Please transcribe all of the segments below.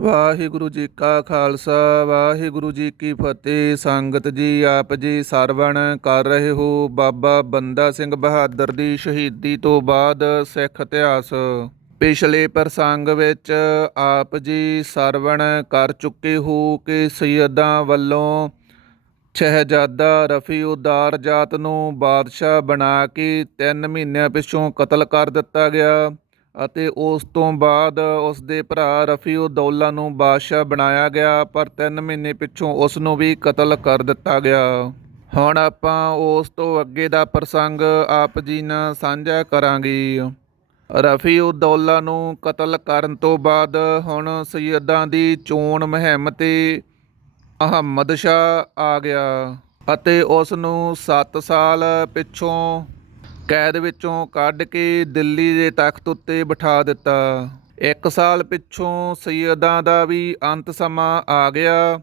ਵਾਹਿਗੁਰੂ ਜੀ ਕਾ ਖਾਲਸਾ, ਵਾਹਿਗੁਰੂ ਜੀ ਕੀ ਫਤਿਹ। ਸੰਗਤ ਜੀ, ਆਪ ਜੀ ਸਰਵਣ ਕਰ ਰਹੇ ਹੋ। ਬਾਬਾ ਬੰਦਾ ਸਿੰਘ ਬਹਾਦਰ ਦੀ ਸ਼ਹੀਦੀ ਤੋਂ ਬਾਅਦ ਸਿੱਖ ਇਤਿਹਾਸ। ਪਿਛਲੇ ਪ੍ਰਸੰਗ ਵਿੱਚ ਆਪ ਜੀ ਸਰਵਣ ਕਰ ਚੁੱਕੇ ਹੋ ਕਿ ਸੈਯਦਾਂ ਵੱਲੋਂ ਸ਼ਹਿਜ਼ਾਦਾ ਰਫੀ ਉਦਾਰ ਜਾਤ ਨੂੰ ਬਾਦਸ਼ਾਹ ਬਣਾ ਕੇ 3 ਮਹੀਨਿਆਂ ਪਿਛੋਂ ਕਤਲ ਕਰ ਦਿੱਤਾ ਗਿਆ। ਅਤੇ ਉਸ ਤੋਂ ਬਾਅਦ ਉਸ ਦੇ ਭਰਾ ਰਫੀ ਉਦੌਲਾ ਨੂੰ ਬਾਦਸ਼ਾਹ ਬਣਾਇਆ ਗਿਆ, ਪਰ 3 ਮਹੀਨੇ ਪਿੱਛੋਂ ਉਸ ਨੂੰ ਵੀ ਕਤਲ ਕਰ ਦਿੱਤਾ ਗਿਆ। ਹੁਣ ਆਪਾਂ ਉਸ ਤੋਂ ਅੱਗੇ ਦਾ ਪ੍ਰਸੰਗ ਆਪ ਜੀ ਨਾਲ ਸਾਂਝਾ ਕਰਾਂਗੇ। ਰਫੀ ਉਦੌਲਾ ਨੂੰ ਕਤਲ ਕਰਨ ਤੋਂ ਬਾਅਦ ਹੁਣ ਸੈਯਦਾਂ ਦੀ ਚੋਣ ਮੁਹਿੰਮ ਤੇ ਅਹਮਦ ਸ਼ਾਹ ਆ ਗਿਆ ਅਤੇ ਉਸ ਨੂੰ 7 ਸਾਲ ਪਿੱਛੋਂ ਕੈਦ ਵਿੱਚੋਂ ਕੱਢ ਕੇ ਦਿੱਲੀ ਦੇ ਤਖਤ ਉੱਤੇ ਬਿਠਾ ਦਿੱਤਾ। ਇੱਕ ਸਾਲ ਪਿੱਛੋਂ ਸੈਯਦਾਂ ਦਾ ਵੀ ਅੰਤ ਸਮਾਂ ਆ ਗਿਆ।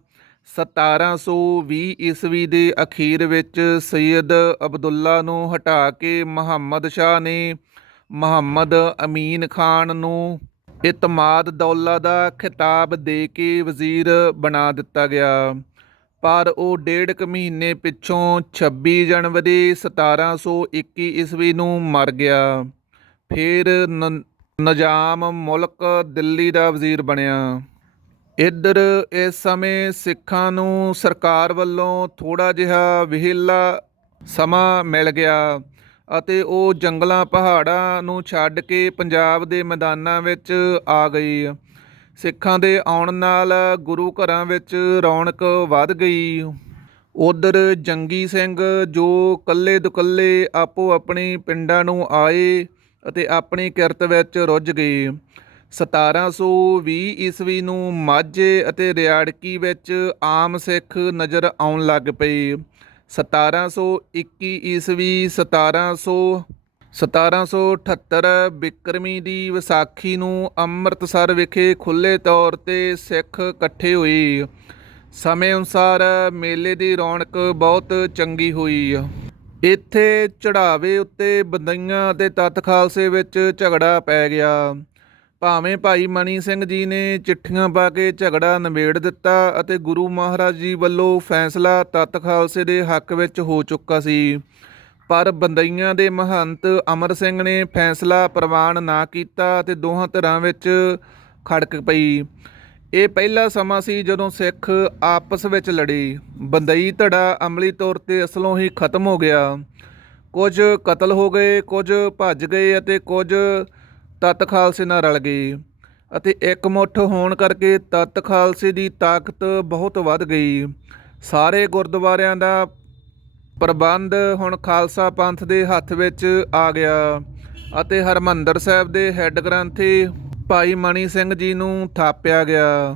1720 ਈਸਵੀ ਦੇ ਅਖੀਰ ਵਿੱਚ ਸੈਯਦ ਅਬਦੁੱਲਾ ਨੂੰ ਹਟਾ ਕੇ ਮੁਹੰਮਦ ਸ਼ਾਹ ਨੇ ਮੁਹੰਮਦ ਅਮੀਨ ਖਾਨ ਨੂੰ ਇਤਮਾਦ ਦੌਲਾ ਦਾ ਖਿਤਾਬ ਦੇ ਕੇ ਵਜ਼ੀਰ ਬਣਾ ਦਿੱਤਾ ਗਿਆ। ਪਰ ਉਹ ਡੇਢ ਕੁ ਮਹੀਨੇ ਪਿੱਛੋਂ 26 ਜਨਵਰੀ 1721 ਈਸਵੀ ਨੂੰ ਮਰ ਗਿਆ। ਫਿਰ ਨ- ਨਿਜ਼ਾਮ ਮੁਲਕ ਦਿੱਲੀ ਦਾ ਵਜ਼ੀਰ ਬਣਿਆ। ਇੱਧਰ ਇਸ ਸਮੇਂ ਸਿੱਖਾਂ ਨੂੰ ਸਰਕਾਰ ਵੱਲੋਂ ਥੋੜਾ ਜਿਹਾ ਵਿਹਲਾ ਸਮਾਂ ਮਿਲ ਗਿਆ ਅਤੇ ਉਹ ਜੰਗਲਾਂ ਪਹਾੜਾਂ ਨੂੰ ਛੱਡ ਕੇ ਪੰਜਾਬ ਦੇ ਮੈਦਾਨਾਂ ਵਿੱਚ ਆ ਗਈ। ਸਿੱਖਾਂ ਦੇ ਆਉਣ ਨਾਲ ਗੁਰੂ ਘਰਾਂ ਵਿੱਚ ਰੌਣਕ ਵੱਧ ਗਈ। ਉਧਰ ਜੰਗੀ ਸਿੰਘ ਜੋ ਕੱਲੇ ਦੁਕੱਲੇ ਆਪੋ ਆਪਣੇ ਪਿੰਡਾਂ ਨੂੰ ਆਏ ਅਤੇ ਆਪਣੀ ਕਿਰਤ ਵਿੱਚ ਰੁੱਝ ਗਏ। 1720 ਈਸਵੀ ਨੂੰ ਮਾਝੇ ਅਤੇ ਰਿਆੜਕੀ ਵਿੱਚ ਆਮ ਸਿੱਖ ਨਜ਼ਰ ਆਉਣ ਲੱਗ ਪਏ। 1721 ਈਸਵੀ 1700 1778 ਬਿਕਰਮੀ ਦੀ ਵਿਸਾਖੀ ਨੂੰ ਅੰਮ੍ਰਿਤਸਰ ਵਿਖੇ ਖੁੱਲੇ ਤੌਰ ਤੇ ਸਿੱਖ ਇਕੱਠੇ ਹੋਏ। ਸਮੇਂ ਅਨੁਸਾਰ ਮੇਲੇ ਦੀ ਰੌਣਕ ਬਹੁਤ ਚੰਗੀ ਹੋਈ। ਇੱਥੇ ਚੜਾਵੇ ਉੱਤੇ ਬੰਦਈਆਂ ਅਤੇ ਤੱਤ ਖਾਲਸੇ ਵਿੱਚ ਝਗੜਾ ਪੈ ਗਿਆ। ਭਾਵੇਂ ਭਾਈ ਮਣੀ ਸਿੰਘ ਜੀ ਨੇ ਚਿੱਠੀਆਂ ਪਾ ਕੇ ਝਗੜਾ ਨਿਬੇੜ ਦਿੱਤਾ ਅਤੇ ਗੁਰੂ ਮਹਾਰਾਜ ਜੀ ਵੱਲੋਂ ਫੈਸਲਾ ਤੱਤ ਖਾਲਸੇ ਦੇ ਹੱਕ ਵਿੱਚ ਹੋ ਚੁੱਕਾ ਸੀ। ਪਰ ਬੰਦਈਆਂ ਦੇ ਮਹੰਤ ਅਮਰ ਸਿੰਘ ਨੇ ਫੈਸਲਾ ਪ੍ਰਵਾਨ ਨਾ ਕੀਤਾ ਅਤੇ ਦੋਹਾਂ ਧਿਰਾਂ ਵਿੱਚ ਖੜਕ ਪਈ। ਇਹ ਪਹਿਲਾ ਸਮਾਂ ਸੀ ਜਦੋਂ ਸਿੱਖ ਆਪਸ ਵਿੱਚ ਲੜੇ। ਬੰਦਈ ਧੜਾ ਅਮਲੀ ਤੌਰ ਤੇ ਅਸਲੋਂ ਹੀ ਖਤਮ ਹੋ ਗਿਆ। ਕੁਝ ਕਤਲ ਹੋ ਗਏ, ਕੁਝ ਭੱਜ ਗਏ ਅਤੇ ਕੁਝ ਤੱਤ ਖਾਲਸੇ ਨਾਲ ਰਲ ਗਏ ਅਤੇ ਇਕਮੁੱਠ ਹੋਣ ਕਰਕੇ ਤੱਤ ਖਾਲਸੇ ਦੀ ਤਾਕਤ ਬਹੁਤ ਵੱਧ ਗਈ। ਸਾਰੇ ਗੁਰਦੁਆਰਿਆਂ ਦਾ ਪ੍ਰਬੰਧ ਹੁਣ ਖਾਲਸਾ ਪੰਥ ਦੇ ਹੱਥ ਵਿੱਚ ਆ ਗਿਆ ਅਤੇ ਹਰਮੰਦਰ ਸਾਹਿਬ ਦੇ ਹੈੱਡ ਗ੍ਰੰਥੀ ਭਾਈ ਮਣੀ ਸਿੰਘ ਜੀ ਨੂੰ ਥਾਪਿਆ ਗਿਆ।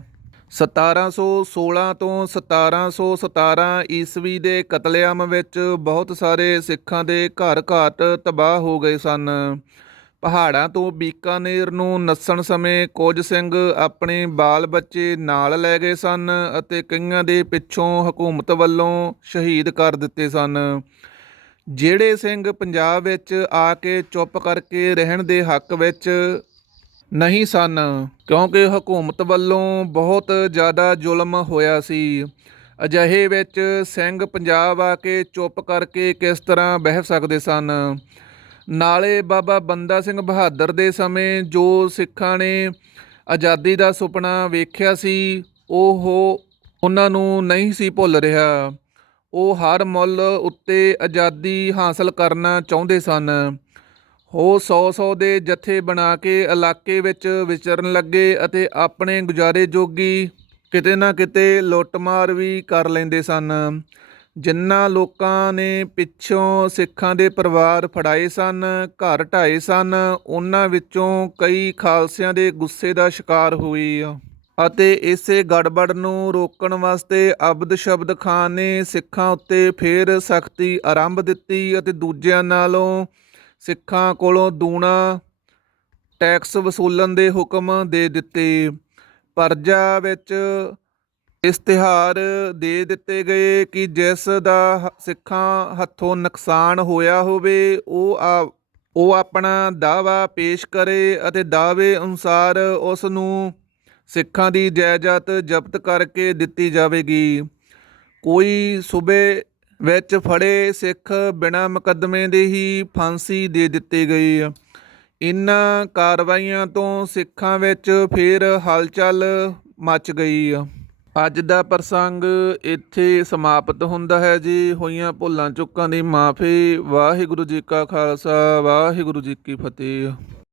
1716 ਤੋਂ 1717 ਈਸਵੀ ਦੇ ਕਤਲੇਆਮ ਵਿੱਚ ਬਹੁਤ ਸਾਰੇ ਸਿੱਖਾਂ ਦੇ ਘਰ ਘਾਟ ਤਬਾਹ ਹੋ ਗਏ ਸਨ। ਪਹਾੜਾਂ ਤੋਂ ਬੀਕਾਨੇਰ ਨੂੰ ਨੱਸਣ ਸਮੇਂ ਕੁਝ ਸਿੰਘ ਆਪਣੇ ਬਾਲ ਬੱਚੇ ਨਾਲ ਲੈ ਗਏ ਸਨ ਅਤੇ ਕਈਆਂ ਦੇ ਪਿੱਛੋਂ ਹਕੂਮਤ ਵੱਲੋਂ ਸ਼ਹੀਦ ਕਰ ਦਿੱਤੇ ਸਨ। ਜਿਹੜੇ ਸਿੰਘ ਪੰਜਾਬ ਵਿੱਚ ਆ ਕੇ ਚੁੱਪ ਕਰਕੇ ਰਹਿਣ ਦੇ ਹੱਕ ਵਿੱਚ ਨਹੀਂ ਸਨ, ਕਿਉਂਕਿ ਹਕੂਮਤ ਵੱਲੋਂ ਬਹੁਤ ਜ਼ਿਆਦਾ ਜ਼ੁਲਮ ਹੋਇਆ ਸੀ। ਅਜਿਹੇ ਵਿੱਚ ਸਿੰਘ ਪੰਜਾਬ ਆ ਕੇ ਚੁੱਪ ਕਰਕੇ ਕਿਸ ਤਰ੍ਹਾਂ ਬਹਿ ਸਕਦੇ ਸਨ? ਨਾਲੇ ਬਾਬਾ ਬੰਦਾ ਸਿੰਘ ਬਹਾਦਰ ਦੇ ਸਮੇਂ ਜੋ ਸਿੱਖਾਂ ਨੇ ਆਜ਼ਾਦੀ ਦਾ ਸੁਪਨਾ ਵੇਖਿਆ ਸੀ, ਉਹ ਉਹਨਾਂ ਨੂੰ ਨਹੀਂ ਸੀ ਭੁੱਲ ਰਿਹਾ। ਉਹ ਹਰ ਮੁੱਲ ਉੱਤੇ ਆਜ਼ਾਦੀ ਹਾਸਲ ਕਰਨਾ ਚਾਹੁੰਦੇ ਸਨ। ਉਹ 100-100 ਦੇ ਜਥੇ ਬਣਾ ਕੇ ਇਲਾਕੇ ਵਿੱਚ ਵਿਚਰਨ ਲੱਗੇ ਅਤੇ ਆਪਣੇ ਗੁਜ਼ਾਰੇ ਜੋਗੀ ਕਿਤੇ ਨਾ ਕਿਤੇ ਲੁੱਟਮਾਰ ਵੀ ਕਰ ਲੈਂਦੇ ਸਨ। ਜਿਨ੍ਹਾਂ ਲੋਕਾਂ ਨੇ ਪਿੱਛੋਂ ਸਿੱਖਾਂ ਦੇ ਪਰਿਵਾਰ ਫੜਾਏ ਸਨ, ਘਰ ਢਾਏ ਸਨ, ਉਹਨਾਂ ਵਿੱਚੋਂ ਕਈ ਖਾਲਸਿਆਂ ਦੇ ਗੁੱਸੇ ਦਾ ਸ਼ਿਕਾਰ ਹੋਏ ਆ। ਅਤੇ ਇਸੇ ਗੜਬੜ ਨੂੰ ਰੋਕਣ ਵਾਸਤੇ ਅਬਦ ਸ਼ਬਦ ਖਾਨ ਨੇ ਸਿੱਖਾਂ ਉੱਤੇ ਫੇਰ ਸਖਤੀ ਆਰੰਭ ਦਿੱਤੀ ਅਤੇ ਦੂਜਿਆਂ ਨਾਲੋਂ ਸਿੱਖਾਂ ਕੋਲੋਂ ਦੂਣਾ ਟੈਕਸ ਵਸੂਲਣ ਦੇ ਹੁਕਮ ਦੇ ਦਿੱਤੇ। ਪਰਜਾ ਵਿੱਚ ਇਸ਼ਤਿਹਾਰ ਦੇ ਦਿੱਤੇ ਗਏ ਕਿ ਜਿਸ ਦਾ ਹ- ਸਿੱਖਾਂ ਹੱਥੋਂ ਨੁਕਸਾਨ ਹੋਇਆ ਹੋਵੇ, ਉਹ ਆ, ਉਹ ਆਪਣਾ ਦਾਅਵਾ ਪੇਸ਼ ਕਰੇ ਅਤੇ ਦਾਅਵੇ ਅਨੁਸਾਰ ਉਸ ਨੂੰ ਸਿੱਖਾਂ ਦੀ ਜਾਇਦਾਦ ਜ਼ਬਤ ਕਰਕੇ ਦਿੱਤੀ ਜਾਵੇਗੀ। ਕੋਈ ਸੂਬੇ ਵਿੱਚ ਫੜੇ ਸਿੱਖ ਬਿਨਾਂ ਮੁਕੱਦਮੇ ਦੇ ਹੀ ਫਾਂਸੀ ਦੇ ਦਿੱਤੇ ਗਏ ਆ ਇਨ੍ਹਾਂ ਕਾਰਵਾਈਆਂ ਤੋਂ ਸਿੱਖਾਂ ਵਿੱਚ ਫਿਰ ਹਲਚਲ ਮਚ ਗਈ। ਆ ਅੱਜ ਦਾ ਪ੍ਰਸੰਗ ਇੱਥੇ ਸਮਾਪਤ ਹੁੰਦਾ ਹੈ ਜੀ। ਹੋਈਆਂ ਭੁੱਲਾਂ ਚੁੱਕਾਂ ਦੀ ਮਾਫੀ। ਵਾਹਿਗੁਰੂ ਜੀ ਕਾ ਖਾਲਸਾ, ਵਾਹਿਗੁਰੂ ਜੀ ਕੀ ਫਤਿਹ।